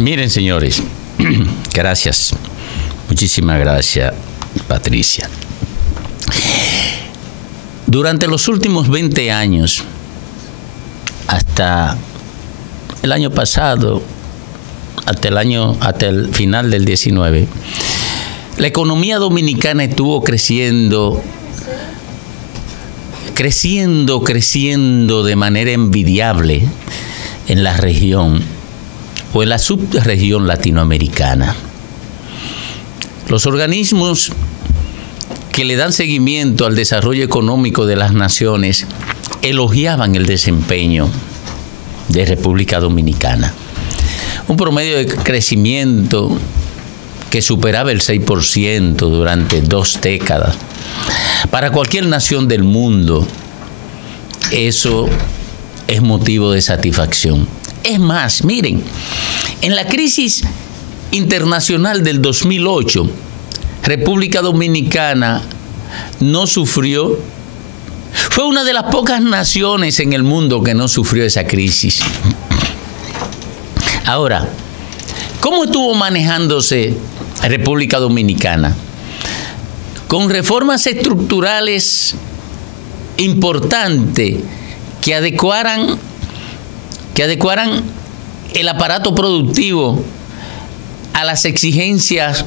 Miren, señores, gracias, muchísimas gracias, Patricia. Durante los últimos 20 años, hasta el año pasado, hasta el final del 19, la economía dominicana estuvo creciendo de manera envidiable en la región o en la subregión latinoamericana. Los organismos que le dan seguimiento al desarrollo económico de las naciones elogiaban el desempeño de República Dominicana. Un promedio de crecimiento que superaba el 6% durante 2 décadas. Para cualquier nación del mundo, eso es motivo de satisfacción. Es más, miren, en la crisis internacional del 2008, República Dominicana no sufrió. Fue una de las pocas naciones en el mundo que no sufrió esa crisis. Ahora, ¿cómo estuvo manejándose República Dominicana? Con reformas estructurales importantes que adecuaran el aparato productivo a las exigencias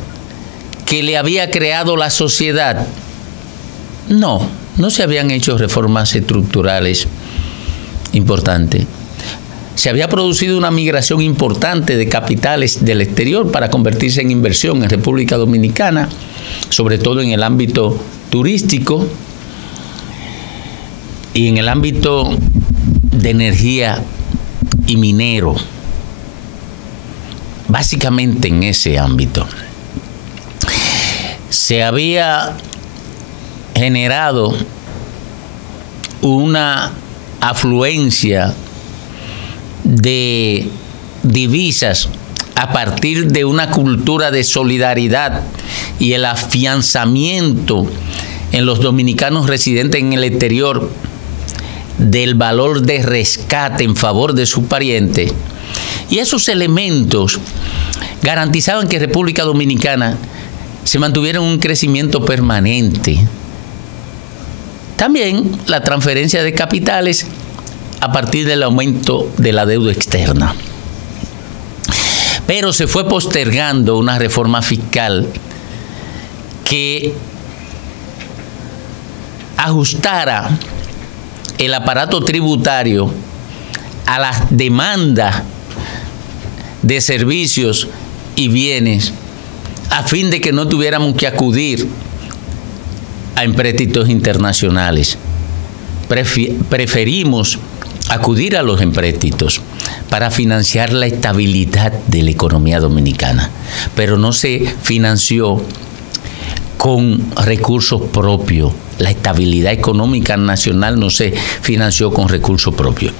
que le había creado la sociedad. No se habían hecho reformas estructurales importantes. Se había producido una migración importante de capitales del exterior para convertirse en inversión en República Dominicana, sobre todo en el ámbito turístico y en el ámbito de energía y minero, básicamente en ese ámbito. Se había generado una afluencia de divisas a partir de una cultura de solidaridad y el afianzamiento en los dominicanos residentes en el exterior del valor de rescate en favor de sus parientes. Y esos elementos garantizaban que República Dominicana se mantuviera en un crecimiento permanente. También la transferencia de capitales a partir del aumento de la deuda externa. Pero se fue postergando una reforma fiscal que ajustara el aparato tributario a las demandas de servicios y bienes, a fin de que no tuviéramos que acudir a empréstitos internacionales. Preferimos acudir a los empréstitos para financiar la estabilidad de la economía dominicana, pero no se financió con recursos propios. La estabilidad económica nacional no se financió con recursos propios.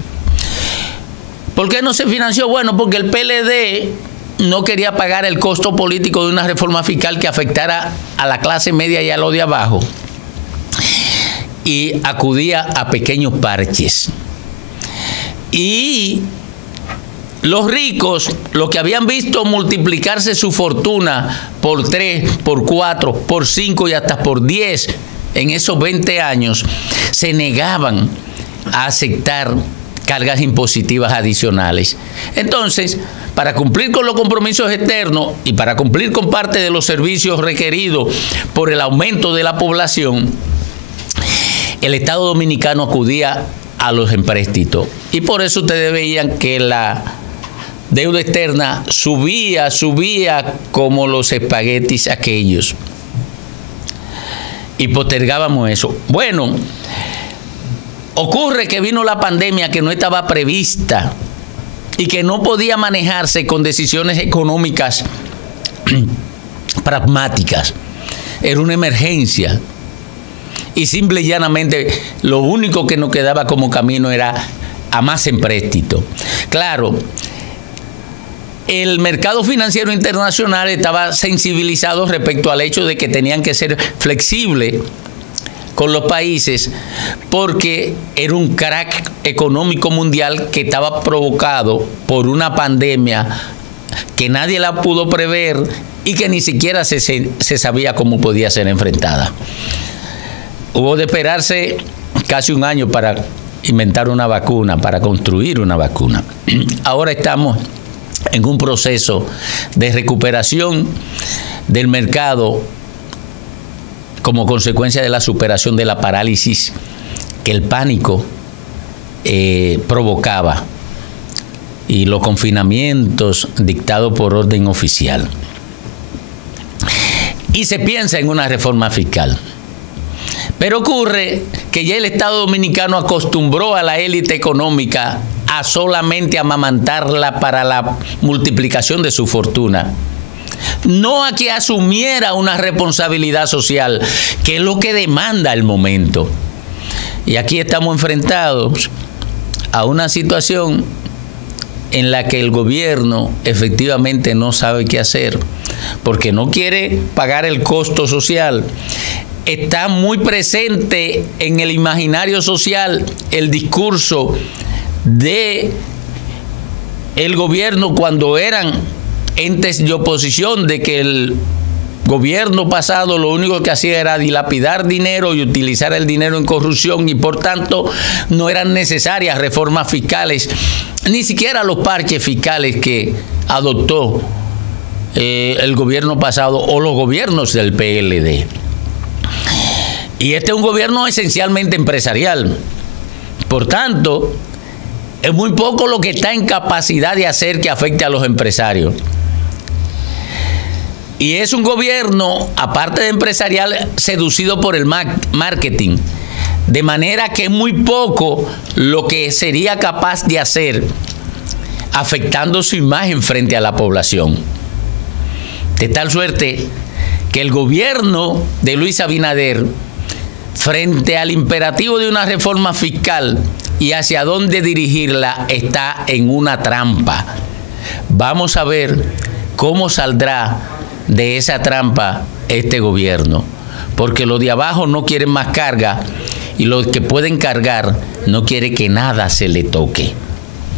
¿Por qué no se financió? Bueno, porque el PLD no quería pagar el costo político de una reforma fiscal que afectara a la clase media y a lo de abajo, y acudía a pequeños parches. Y los ricos, los que habían visto multiplicarse su fortuna por 3, por 4, por 5 y hasta por 10 en esos 20 años, se negaban a aceptar cargas impositivas adicionales. Entonces, para cumplir con los compromisos externos y para cumplir con parte de los servicios requeridos por el aumento de la población, el Estado dominicano acudía a los empréstitos. Y por eso ustedes veían que la deuda externa subía como los espaguetis aquellos. Y postergábamos eso. Bueno, ocurre que vino la pandemia que no estaba prevista y que no podía manejarse con decisiones económicas pragmáticas. Era una emergencia. Y simple y llanamente lo único que nos quedaba como camino era a más empréstito. Claro, el mercado financiero internacional estaba sensibilizado respecto al hecho de que tenían que ser flexibles con los países, porque era un crack económico mundial que estaba provocado por una pandemia que nadie la pudo prever y que ni siquiera se sabía cómo podía ser enfrentada. Hubo de esperarse casi un año para inventar una vacuna, para construir una vacuna. Ahora estamos en un proceso de recuperación del mercado como consecuencia de la superación de la parálisis que el pánico provocaba y los confinamientos dictados por orden oficial. Y se piensa en una reforma fiscal. Pero ocurre que ya el Estado Dominicano acostumbró a la élite económica a solamente amamantarla para la multiplicación de su fortuna, no a que asumiera una responsabilidad social, que es lo que demanda el momento. Y aquí estamos enfrentados a una situación en la que el gobierno efectivamente no sabe qué hacer, porque no quiere pagar el costo social. Está muy presente en el imaginario social el discurso de el gobierno cuando eran entes de oposición, de que el gobierno pasado lo único que hacía era dilapidar dinero y utilizar el dinero en corrupción, y por tanto no eran necesarias reformas fiscales, ni siquiera los parches fiscales que adoptó el gobierno pasado o los gobiernos del PLD. Y este es un gobierno esencialmente empresarial. Por tanto, es muy poco lo que está en capacidad de hacer que afecte a los empresarios. Y es un gobierno, aparte de empresarial, seducido por el marketing. De manera que es muy poco lo que sería capaz de hacer afectando su imagen frente a la población. De tal suerte que el gobierno de Luis Abinader, frente al imperativo de una reforma fiscal y hacia dónde dirigirla, está en una trampa. Vamos a ver cómo saldrá de esa trampa este gobierno, porque los de abajo no quieren más carga y los que pueden cargar no quieren que nada se le toque.